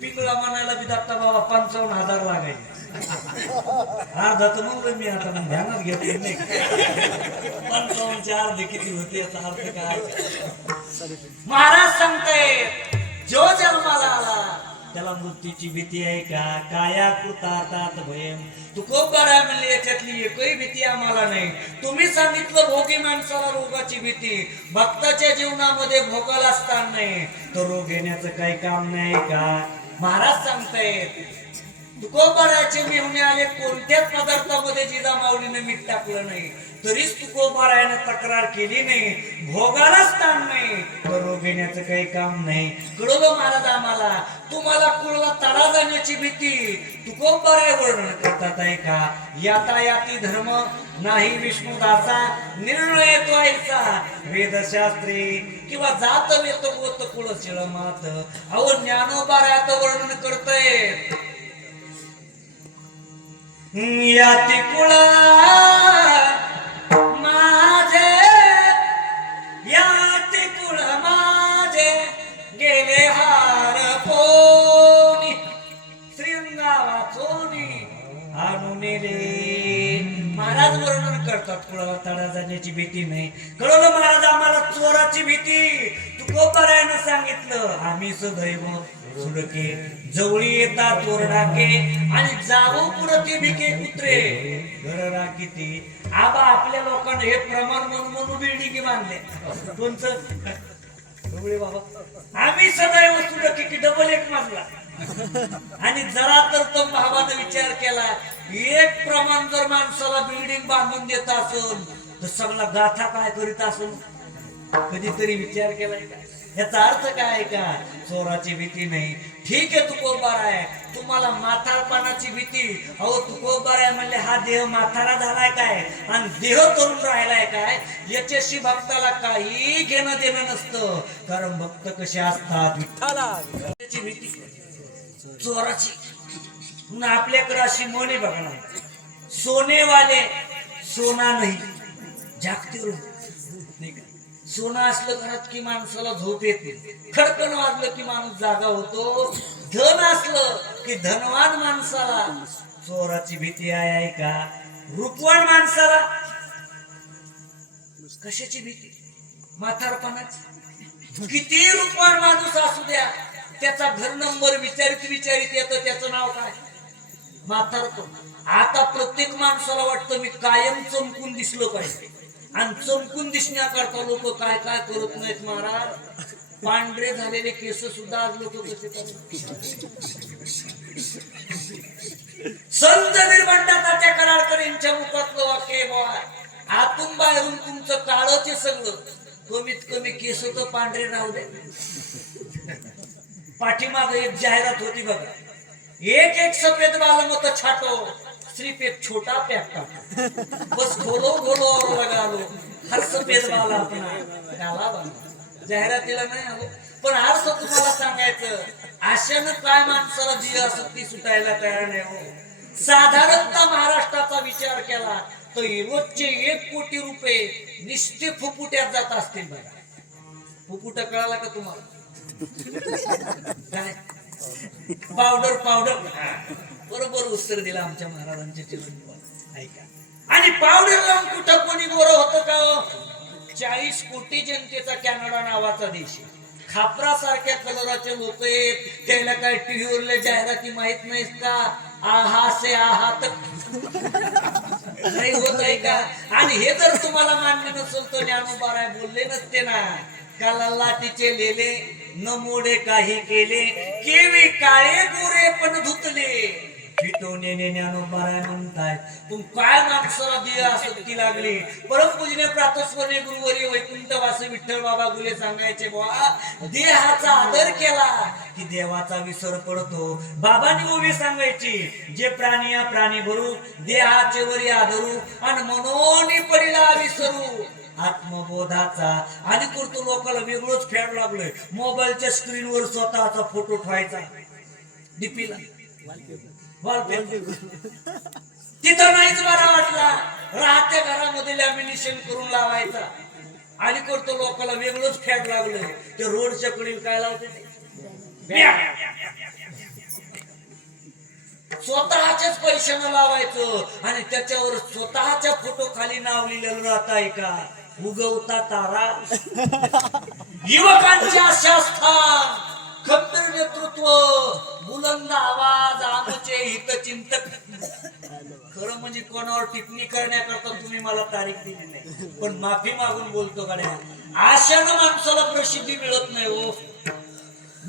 पिंगळा म्हणायला बी दत्ता बाबा 55,000 लागायचे. अर्धा तर म्हणलं मी आता ध्यानात घेतले नाही. 55चे अर्धे किती होते याचा अर्थ काय? महाराज सांगताय जो जन्माला आला त्याला मृत्यूची भीती आहे का? काया कृतार्थात भयम. तुकोबाराय म्हणले याच्यातली एकही भीती आम्हाला नाही. तुम्ही सांगितलं भोगी माणसाला रोगाची भीती. भक्ताच्या जीवनामध्ये भोगाला असताना नाही तर रोग येण्याचं काही काम नाही का? महाराज सांगतायत तुकोबारायचे मेहुणे आले कोणत्याच पदार्थामध्ये जिजामाऊलीने मीठ टाकलं नाही. तरीच तुकोबारायानं तक्रार केली नाही, भोगालाच ताण नाही, करू घेण्याचं काही काम नाही. कळवलं महाराज आम्हाला, तुम्हाला कुळला तडा जाण्याची भीती तुकोबाराय वर्णन करतात आहे का? यातायाती धर्म नाही विष्णुदाचा, निर्णय तो ऐसा वेदशास्त्री किंवा जात वेत गोत कुळ शिळ मात. अहो ज्ञानोबारायाचं वर्णन करतय, याती कुळा माझे, याती कुळ माझे, गेले हार पोनी श्रींगावा चोनी आणून नेले. महाराज वर्णन करतात कुळाला तडा जाण्याची भीती नाही. कळवलं महाराज आम्हाला चोराची भीती तुकोबारायानं सांगितलं. आम्ही सदैव सुडके जवळी येतात चोरडाके आणि जावो पुरती भिके कुत्रे घर राखीती. आबा आपल्या लोकांना हे प्रमाण म्हणून म्हणून बिल्डिंग बांधले. कोणचं बाबा, आम्ही सदैव सुडके की डबल एक मजला. आणि जरा तर तो भावानं विचार केला, एक प्रमाण जर माणसाला बिल्डिंग बांधून देत असून तर सगळा गाथा काय करीत असून कधीतरी विचार केलाय का? याचा अर्थ काय का? चोराची भीती नाही. ठीक आहे तुकोबाराय, तुम्हाला म्हातारपणाची भीती. अहो तुकोबाराय म्हणले हा देह म्हातारा झालाय काय आणि देह करून राहिलाय काय, याच्याशी भक्ताला काही घेणं देणं नसतं. कारण भक्त कसे असतात, विठ्ठलाची भीती चोराची. आपल्याकडे अशी म्हणे बघा ना, सोने वाले सोना नाही जागते नाही का? सोनं असलं घरात की माणसाला झोप येते, खडकन वाजलं की माणूस जागा होतो, धन असलं की धनवान माणसाला चोराची भीती आहे का? रूपवान माणसाला कशाची भीती? म्हातारपणाची. किती रूपवान माणूस असू द्या, त्याचा घर नंबर विचारित येतं, त्याचं नाव काय? म्हातारपण. आता प्रत्येक माणसाला वाटतं मी कायम चमकून दिसलो पाहिजे, आणि चमकून दिसण्याकरता लोक काय काय करत नाहीत महाराज. पांढरे झालेले केस सुद्धा आज लोक कसे करतात. संत निर्बंधाच्या कराडकर यांच्या मुखातलं वाक्य बाबा, आतून बाहेरून तुमचं काळच आहे सगळं, कमीत कमी केस तर पांढरे राहू दे. पाठीमाग एक जाहिरात होती बघा, एक एक सफेद बाल मत छाटो सिर्फ एक छोटा पैक काटो, बस घोलो घोलो और लगा लो हर सफेद बाल अपना काला बना. जाहिरातीला नाही आलो, पण आज तुम्हाला सांगायचं, अशानं काय माणसाला जी आसक्ती सुटायला तयार नाही हो. साधारणतः महाराष्ट्राचा विचार केला तर रोजचे 1 कोटी रुपये निश्चित फुफुट्यात जात असतील बघा. फुफुट कळाला का तुम्हाला? काय पावडर पावडर, बरोबर उत्तर दिलं आमच्या महाराजांच्या चिरंजीवाला. ऐका, आणि पावडर लावून कुठं कोणी गोरं होतं का? 40 कोटी जनतेचा कॅनडा नावाचा देश, खापरासारख्या कलराचे लोक आहेत, त्याला काय टीव्हीवरल्या जाहिराती माहित नाहीत का? आहा से आहा तक नाही होत आहे का? आणि हे जर तुम्हाला मान्य नसेल तर ज्ञानोबाराय बोलले नसते ना, काला लाटीचे लेले न मोडे काही केले, केवी काळे गोरे पण धुतले. फिटवणे ज्ञानोबाराय म्हणताय. पण काय माणसाला दिया आसक्ती लागली. परमपूजने प्रातस्वने गुरुवारी वैकुंठवासी विठ्ठल बाबा गुले सांगायचे, बुवा देहाचा आदर केला की देवाचा विसर पडतो. बाबांनी उभी सांगायची, जे प्राणी या प्राणी भरू, देहाचे वरी आदरू आणि मनोनी पडिला विसरू आत्मबोधाचा. आणि करतो लोकांना वेगळंच फॅड लागलोय, मोबाईलच्या स्क्रीनवर स्वतःचा फोटो ठेवायचा डीपीला, तिथं नाहीच बरा वाटला, राहत्या घरामध्ये लॅमिनेशन करून लावायचा. आणि करतो लोकांना वेगळंच फॅड लागलोय, ते रोडच्या कडील काय लावते स्वतःच्याच पैशानं लावायचं आणि त्याच्यावर स्वतःच्या फोटो खाली नाव लिहिलेलं राहत आहे का? उगवता तारा, युवकांच्या शास्त्रान, खंबीर नेतृत्व, बुलंद आवाज, आमचे हितचिंतक. खरं म्हणजे कोणावर टिप्पणी करण्याकरता तुम्ही मला तारीख दिली नाही, पण माफी मागून बोलतो गाड्या, अशानं माणसाला प्रसिद्धी मिळत नाही हो.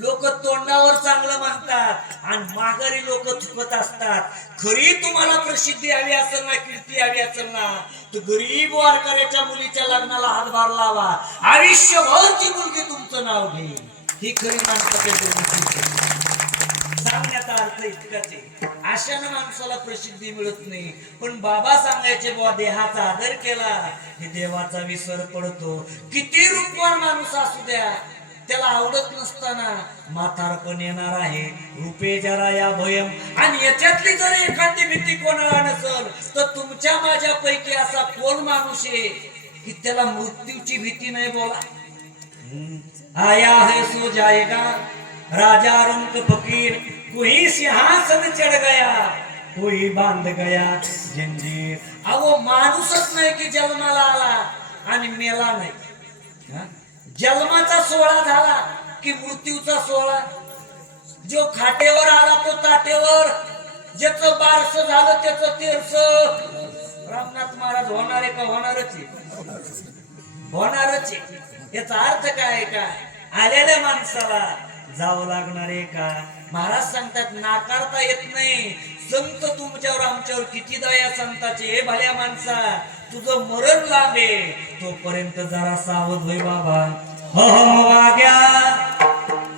लोक तोंडावर चांगलं म्हणतात आणि माघारी लोक चुकत असतात. खरी तुम्हाला प्रसिद्धी हवी असेल ना, कीर्ती हवी असेल ना, तर गरीब वारकऱ्याच्या मुलीच्या लग्नाला हातभार लावा. आयुष्यभर ती मुलगी तुमचं नाव घेईल. ही खरी माणसाच्या जीवनाची सांगण्याचा अर्थ इतकाच आहे. अशानं माणसाला प्रसिद्धी मिळत नाही. पण बाबा सांगायचे, बुवा देहाचा आदर केला की देवाचा विसर पडतो. किती रूपवान माणूस असू द्या, त्याला आवडत नसताना म्हातारपण येणार आहे. रूपे जरा या भयम. आणि याच्यातली जर एखादी भीती कोणाला नसल तर तुमच्या माझ्यापैकी असा कोण माणूस आहे की त्याला मृत्यूची भीती नाही? बोला. आया है सो जाएगा, राजा रंग फकीर, कोई सिंहासन चढ़ गया, कोई बांध गया जंजीर. अहो माणूसच नाही की जन्माला आला आणि मेला नाही. जन्माचा सोहळा झाला की मृत्यूचा सोहळा. जो खाटेवर आला तो ताटेवर, ज्याचं बारस झालं त्याचं तेरस. रामनाथ महाराज होणार आहे का? होणारच आहे, होणारच आहे. याचा अर्थ काय? काय आलेल्या माणसाला जावं लागणार आहे का? महाराज सांगतात नाकारता येत नाही. संत तुमच्यावर आमच्यावर किती दया संताचे. हे भल्या माणसा, तुझं मरण लांब आहे, तोपर्यंत जरा सावध होय बाबा. हम वाग्या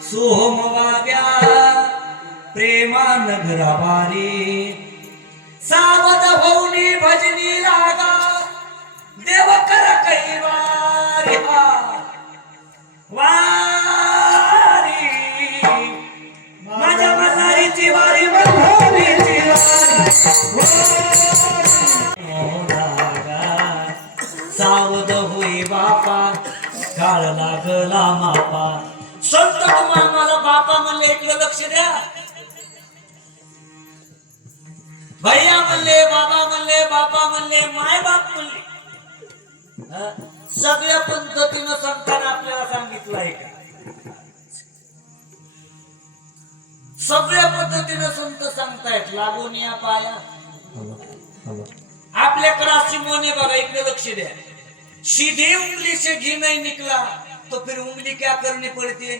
सोहम वाग्या प्रेमान घराबारी, सावध होऊनी भजनी लागा, देव कर कैवारी वारी. माझ्या मल्हारीची वारी, मल्हारीची वारी. सावध होई बापा, काळ लागला मापा. संत तुम्हा मला बापा म्हणले, इकडे लक्ष द्या. भैया म्हणले, बाबा म्हणले, बापा म्हणले, माय बाप म्हणले. सगळ्या पद्धतीनं संतांना आपल्याला सांगितलं आहे का? सगळ्या पद्धतीनं संत सांगतायत. लागून या पाया. आपल्याकडे अशी मोने बघा, इकडे लक्ष द्या. सीधे उंगली से घी नहीं निकला तो फिर उंगली क्या करनी पड़ती है,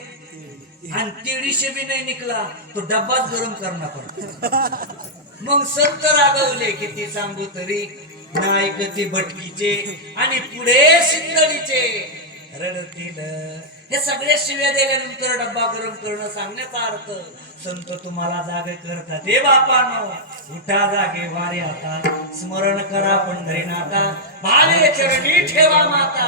आणि टेढ़ी से भी नहीं निकला तो डब्बाच गरम करना पड़ता. मग संत रागवले किती सांगू तरी, नायकती भटकीचे आणि पुढे सिंदडीचे रडतील. हे सगळे शिव्या दिल्यानंतर डब्बा गरम करणं सांगण्याचा अर्थ संत तुम्हाला जागे करतात. हे बापानो, उठा जागे वारे आता, स्मरण करा पंढरीनाथा, भावे चरणी ठेवा माता,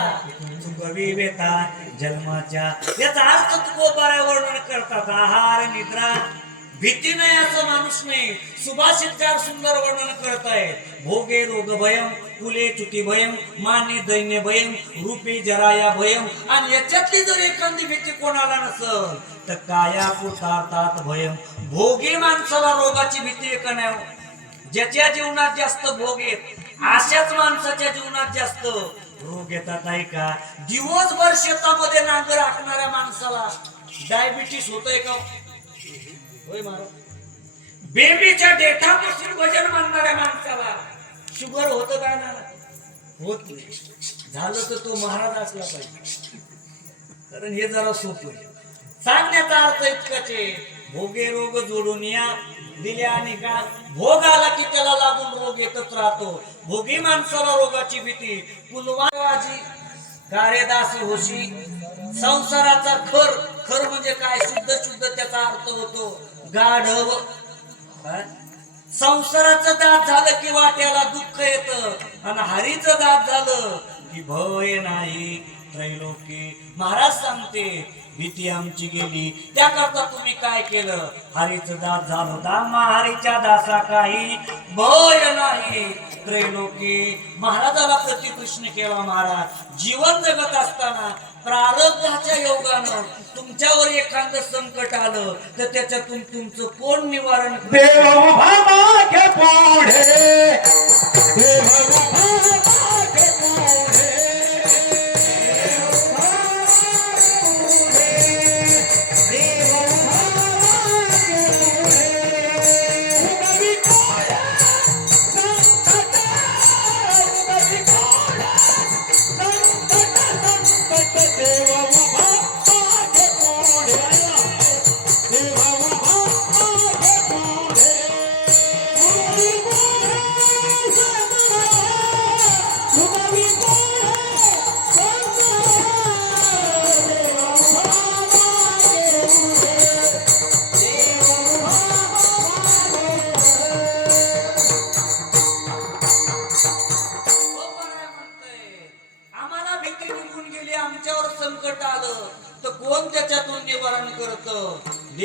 तुगवी वेता जन्माच्या. याचा अर्थ तुकोबारा वर्णन करतात. आहार निद्रा भीती नाही असं माणूस नाही. सुभाषितकार सुंदर वर्णन करतायत. भोगे रोग भयम, कुले चुकी भयम, माने दैन्य भयम, रूपे जराया भयम. आणि याच्यातली जर एखादी भीती कोणाला नसल तर काया पुरतात भयम. भोगी माणसाला रोगाची भीती एक नाही. ज्याच्या जीवनात जास्त भोग येत अशाच माणसाच्या जीवनात जास्त रोग येतात. आहे का? दिवसभर शेतामध्ये नांगर हाकणाऱ्या माणसाला डायबिटीस होतोय का? होय महाराज. बेबीच्या डेटापासून वजन मानणाऱ्या माणसाला शुगर होतं का? ना होत नाही. झालं तर तो महाराज असला पाहिजे, कारण हे जरा सोपं आहे. सांगण्याचा अर्थ इतकाच आहे. भोगे रोग जोडून या दिल्या आणि का भोग आला की त्याला लागून रोग येतच राहतो. भोगी माणसाला रोगाची भीती. कुलवाजी कार्यदास होशी. संसाराचा खर, खर म्हणजे काय? शुद्ध शुद्ध त्याचा अर्थ होतो गाढव. संसाराचं दात झालं की वाट्याला दुःख येतं आणि हरीचं दात झालं की भय नाही त्रैलोकी. महाराज सांगते भीती आमची गेली, त्याकरता तुम्ही काय केलं? हरीचं दात झालं दामा, हरीच्या दासा काही भय नाही त्रैलोकी. महाराजाला प्रतिकृष्ण केला. महाराज जीवन जगत असताना प्रारब्धाच्या योगानं तुमच्यावर एखादं संकट आलं तर त्याच्यातून तुमचं कोण निवारण?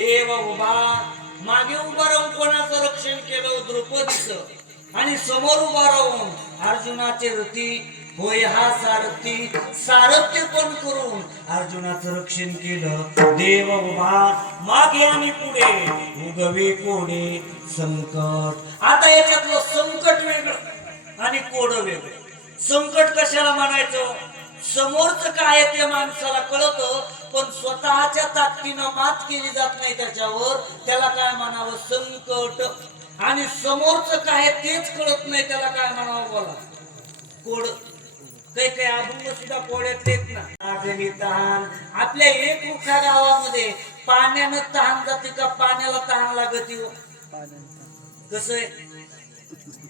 देव उभा, मागे उभा राहून कोणाचं रक्षण केलं? द्रौपदीचं. आणि समोर उभा राहून अर्जुनाचे रथी होय हा सारथी, सारथ्य पण करून अर्जुनाचं रक्षण केलं. देव उभा, मागे आणि पुढे उगवे कोडे संकट. आता याच्यातलं संकट वेगळं आणि कोड वेगळं. संकट कशाला म्हणायचं? समोरचं काय ते माणसाला कळतं, पण स्वतःच्या ताकदीनं मात केली जात नाही त्याच्यावर, त्याला काय म्हणावं? संकट. आणि समोरचं काय तेच कळत नाही, त्याला काय म्हणावं? बोला, कोड. काही काही अभंग सुद्धा कोड्यात येत ना. आगनी तहान. आपल्या एक मुख्या गावामध्ये पाण्यानं तहान जाते का पाण्याला तहान लागते? कसं आहे?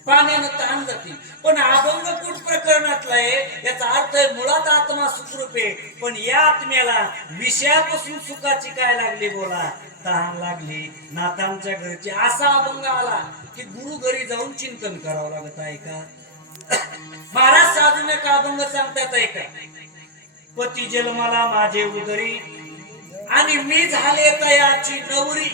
पाण्यानं तहान जाते. पण अभंग कुठ प्रकरणातला आहे? याचा अर्थ आहे मुळात आत्मा सुखरूप आहे, पण या आत्म्याला विषयापासून सुखाची काय लागली? बोला, तहान लागली. नाथांच्या घरची. असा अभंग आला की गुरु घरी जाऊन चिंतन करावं लागत आहे का? महाराज साधून एक अभंग सांगतात ऐका. पती जन्माला माझे उदरी आणि मी झाले तयाची नवरी.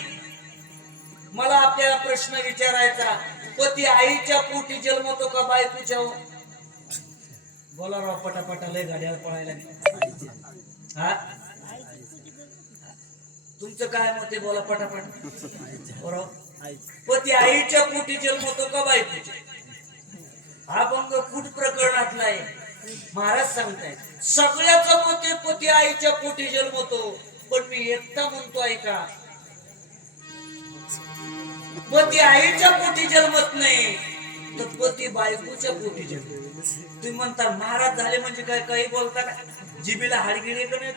मला आपल्याला प्रश्न विचारायचा, पती आईच्या पोटी जन्मतो का बायकोच्या? बोला राव पटापटा, लय गाड्याला पळायला. हा, तुमचं काय मत आहे? बोला पटापट. बरोबर, पती आईच्या पोटी जन्मतो का बायकोच्या? अभंग कुठ प्रकरणातला आहे? महाराज सांगताय सगळ्याच मते पती आईच्या पोटी जन्मतो, पण मी एकटा म्हणतो ऐका, पती आईच्या पोटी जन्मत नाही, तर पती बायकोच्या पोटी जन्मतो. तुम्ही म्हणता महाराज झाले म्हणजे काय काही बोलता का? जिबीला हाडगिरी का नाही?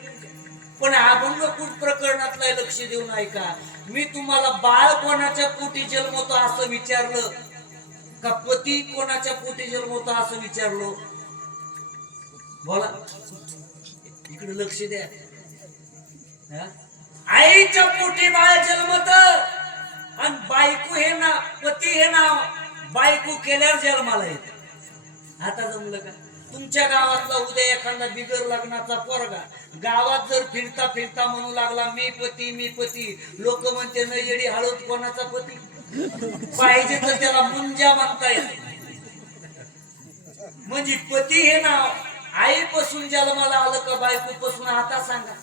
पण अभंग कुठ प्रकरणातला आहे? लक्ष देऊन ऐका. मी तुम्हाला बाळ कोणाच्या पोटी जन्मतो असं विचारलं का पती कोणाच्या पोटी जन्मतो असं विचारलो? बोला, इकडे लक्ष द्या. आईच्या पोटी बाळ जन्मत आणि बायको हे नाव, पती हे नाव बायको केल्यावर जन्माला येते. आता जमलं का? तुमच्या गावातला उद्या एखादा बिगर लग्नाचा पोरगा गावात जर फिरता फिरता म्हणू लागला मी पती मी पती, लोक म्हणते न येडी हळद कोणाचा पती? पाहिजे तर त्याला मुंजा म्हणता येत. म्हणजे पती हे नाव आईपासून जन्माला आलं का बायकोपासून? आता सांगा.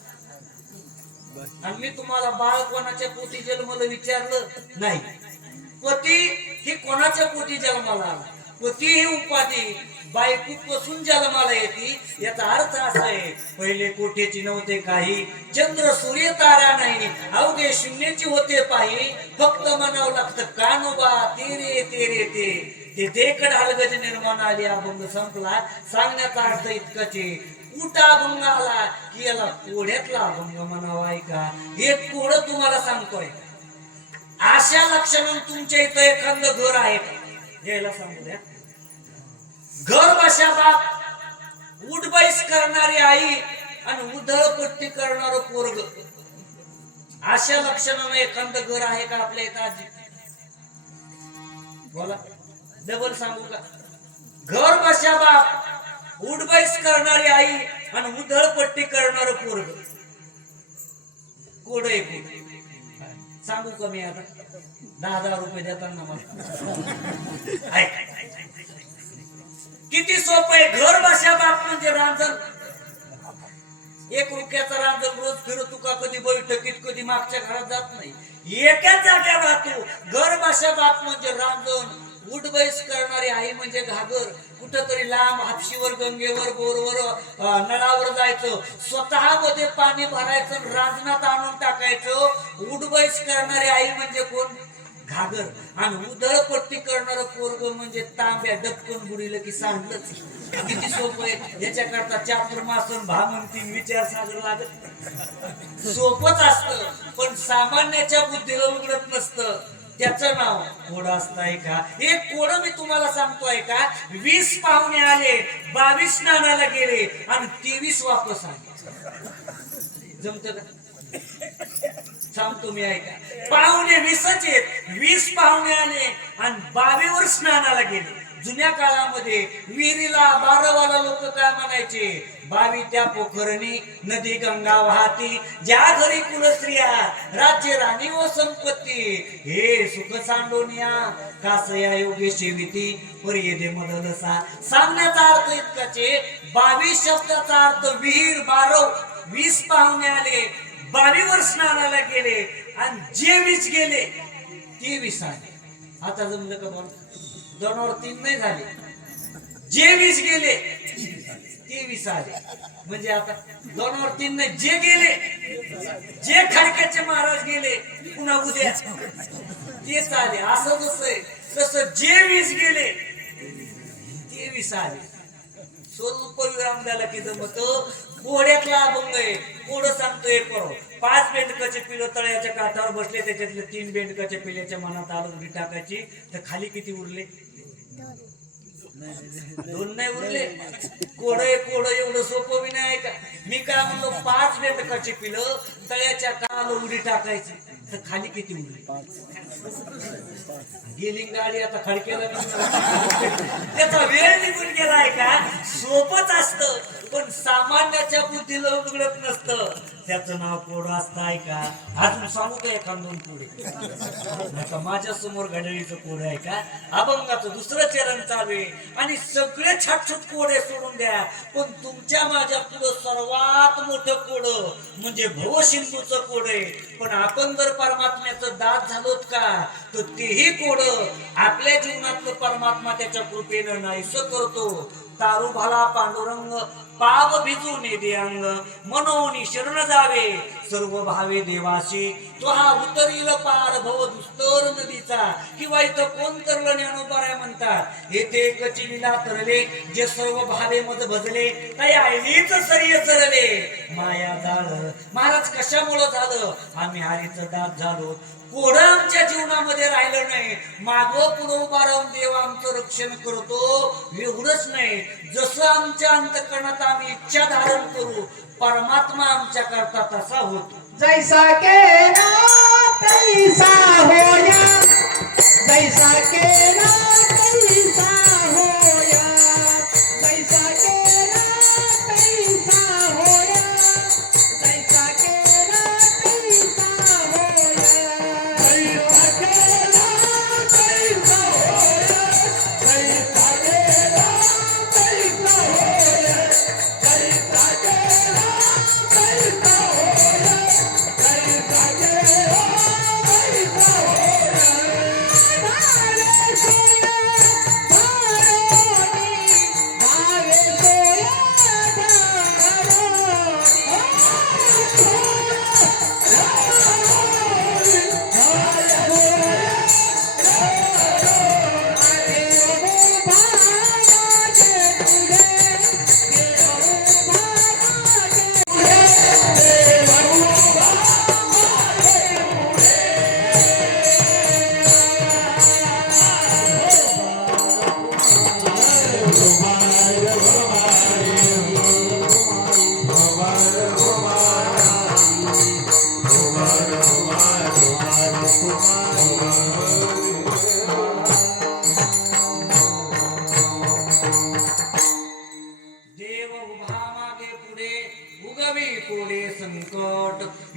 आणि मी तुम्हाला बाळ कोणाच्या पोटी जन्मलं विचारलं नाही. पती हे कोणाच्या पोटी जन्माला आला? पती ही उपाधी बायको पासून जन्माला येते. याचा अर्थ असा आहे, पहिले कोठेची नव्हते काही, चंद्र सूर्य तारा नाही, अवघे शून्याची होते पाही, फक्त म्हणावं लागतं कानोबा तेरे तेरे ते देख ढालगज निर्माण आली. अभंग संपला. सांगण्याचा अर्थ इतकाच आहे. कुठं अभंग आला की याला कोड्यातला अभंग म्हणावा. ऐका, एक कोड तुम्हाला सांगतोय. अशा लक्षणानं तुमच्या इथं एखादं घर आहे का? यायला सांगू द्या. घर बशा बाप, उठबैस करणारी आई आणि उधळपट्टी करणारं पोरग, अशा लक्षणानं एखादं घर आहे का आपल्या इथं? आजी बोला, डबल सांगू का? घर बशा बाप, उठबैस करणारी आई आणि उधळपट्टी करणारं पोरग. कोड आहे कोड. सांगू का मी आता? 10,000 रुपये देताना मला. किती सोपं आहे. घर बशा बाप म्हणजे रांजण. 1 रुपयाचा रांजण रोज फिरतो का? कधी बैठकीत, कधी मागच्या घरात जात नाही, एकाच जागेवर राहतो. घर बशा बाप म्हणजे रांजण. उठबैस करणारी आई म्हणजे घागर. कुठंतरी लांब हापशीवर, गंगेवर, बोरवर, नळावर जायचं, स्वतः मध्ये पाणी भरायचं, रांजणात आणून टाकायचं. उठबैस करणारी आई म्हणजे कोण? घागर. आणि उधळपट्टी करणारं पोरग म्हणजे तांब्या डबकन बुडीलं की सांगलंच. किती सोपं आहे. याच्याकरता चातुर्मासन भामंती विचार सागर लागत. सोपच असतं, पण सामान्याच्या बुद्धीला उघडत नसतं. त्याचं नाव कोड असतंय का? एक कोड मी तुम्हाला सांगतोय का? 20 पाहुणे आले, 22 स्नानाला गेले आणि 23 वापस आले. जमत का? सांगतो मी, ऐका. पाहुणे 20च आहेत, 20 पाहुणे आले आणि 22 स्नानाला गेले. जुन्या काळामध्ये विहिरीला बारवाला लोक काय म्हणायचे, बावी त्या पोखरणी नदी गंगा वाहती, ज्या घरी कुलस्त्रिया राज्य राणी व संपत्ती, हे सुख सांडोनिया कासया योगे शेविती परिये मदलसा. सांगण्याचा अर्थ इतकाचे, 22 शब्दाचा अर्थ विहीर, बारव, 20 पाहुणे आले, 22 स्नानाला गेले आणि जे 20 गेले ते 20 आले. आता जमलं का बोल, 2 और 3 नाही झाले, जे 20 गेले ते 20 आले. म्हणजे आता 2 और 3 नाही, जे गेले, जे खडक्याचे महाराज गेले पुन्हा उद्या तेच आले. असं जसं आहे तसं जे 20 गेले ते 20 आले. स्वरूप विराम झाला की जमत कोड्यातला अभंग आहे. कोड सांगतोय करो, 5 बेंडकाचे पिलं तळ्याच्या काठावर बसले, त्याच्यातले 3 बेंडकाच्या पिल्याच्या मनात आलं उडी टाकायची, तर खाली किती उरले? 2 नाही उरले. कोड एवढं सोपं बी नाही का? मी काय म्हणलो, 5 बेंडकाचे पिलं तळ्याच्या काठावर उडी टाकायची, तर खाली किती उरले? गेली गाडी आता खडक्याला. त्याचा वेळ निघून गेलाय का? सोपच असतं, पण सामान्याच्या बुद्धीला उघडत नसतं. त्याचं नाव कोड असताय का? अजून सांगू का एखाद 2 कोडे? माझ्या समोर घड्याळीचं कोड आहे का? अभंगाचं 2रं चरण चालू आहे आणि सगळे छाटछूट कोडे सोडून द्या, पण तुमच्या माझ्या पुढं सर्वात मोठं कोड म्हणजे भवसिंधूचं कोड आहे. पण आपण जर परमात्म्याचं दास झालोत का, तर तेही कोड आपल्या जीवनातलं परमात्मा त्याच्या कृपेनं नाहीसं करतो. तारू भाला पांडुरंग पाव भिजून दे अंग, मनोनी शरण जावे सर्व भावे देवाशी, तो हा उतरील पार भव दुस्तर नदीचा. किंवा इथं कोण तरलं ज्ञानोबाराय म्हणतात, येथे कचिलीला तरले जे सर्व भावे मध भजले, काही आईलीच सरी सरले माया जाळ. महाराज कशामुळं झालं? आम्ही हरीचं दास झालो. कोड आमच्या जीवनामध्ये राहिलं नाही. मागो पुढं उभा राहून देव आमचं रक्षण करतो. एवढंच नाही, जसं आमच्या अंतकरणात आम्ही इच्छा धारण करू, परमात्मा आमच्या करता तसा होतो. जैसा केला तैसा होया, जैसा केला तैसा होया, जैसा केला तैसा होया, जैसा केला तैसा होया, जैसा केला तैसा होया, जैसा केला तैसा होया, जैसा केला तैसा होया.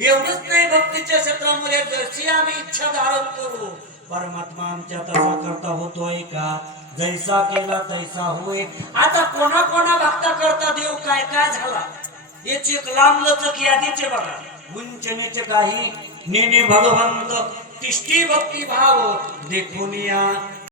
एवढंच नाही, भक्तीच्या क्षेत्रामध्ये जशी आम्ही इच्छा धारण करू, परमात्मा आमच्या तसा करता होतोय का? जैसा केला तैसा होय. आता कोणा कोणा भक्ता करता देव काय काय झाला याची एक लांबलचक यादीचे बघा. उंच नीच काही नेने भगवंत तिष्ठी भक्ती भाव देखून या.